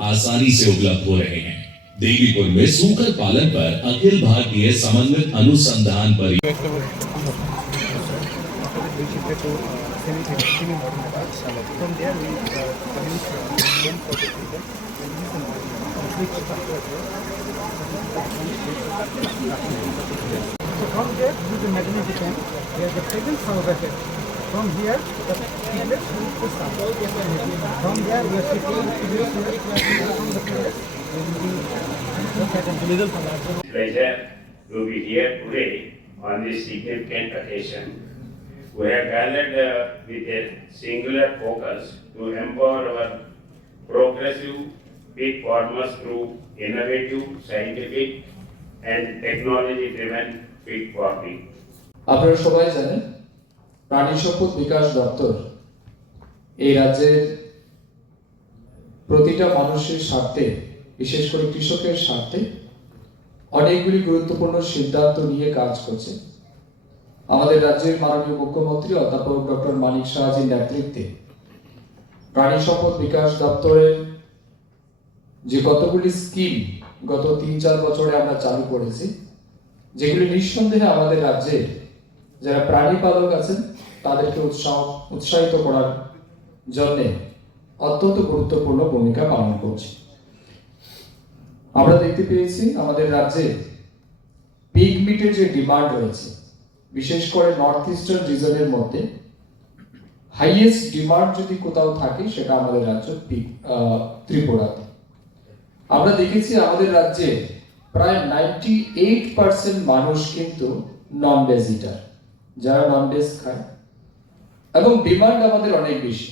आसानी से उपलब्ध हो रहे हैं। देवीपुर में सूकर पालन पर अखिल भारतीय समन्वित अनुसंधान So from there, this is a magnetic tank where the presence of effect. From here, the pellets will push up. From there, we are shifting the pellets from the pellets. Pleasure to be here today on this significant occasion. We have gathered with a singular focus to empower our progressive pig farmers through innovative, scientific, and technology-driven pig farming. আপনারা সবাই জানেন প্রাণী সম্পদ বিকাশ দপ্তর এই রাজ্যের প্রতিটা মানুষের স্বার্থে, বিশেষ করে কৃষকের স্বার্থে অনেকগুলি গুরুত্বপূর্ণ সিদ্ধান্ত নিয়ে কাজ করছে। আমাদের রাজ্যের মাননীয় মুখ্যমন্ত্রী অধ্যাপক ডক্টর মানিক সাহাজির নেতৃত্বে প্রাণী সম্পদ বিকাশ দপ্তরের যে কতগুলি স্কিম গত ৩-৪ বছরে আমরা চালু করেছি, যেগুলি নিঃসন্দেহে আমাদের রাজ্যে যারা প্রাণী পালক আছেন তাদেরকে উৎসাহিত করার জন্য অত্যন্ত গুরুত্বপূর্ণ ভূমিকা পালন করছে। আমরা দেখতে পেয়েছি আমাদের রাজ্যে পিগ মিটের যে ডিমান্ড রয়েছে, বিশেষ করে নর্থ ইস্টার্ন রিজনের মধ্যে হাইয়েস্ট ডিমান্ড যদি কোথাও থাকে সেটা আমাদের রাজ্য ত্রিপুরাতে। আমরা দেখেছি আমাদের রাজ্যে প্রায় 98% মানুষ কিন্তু নন ভেজ ইটার, যারা নন ভেজ খায়, এবং ডিমান্ড আমাদের অনেক বেশি।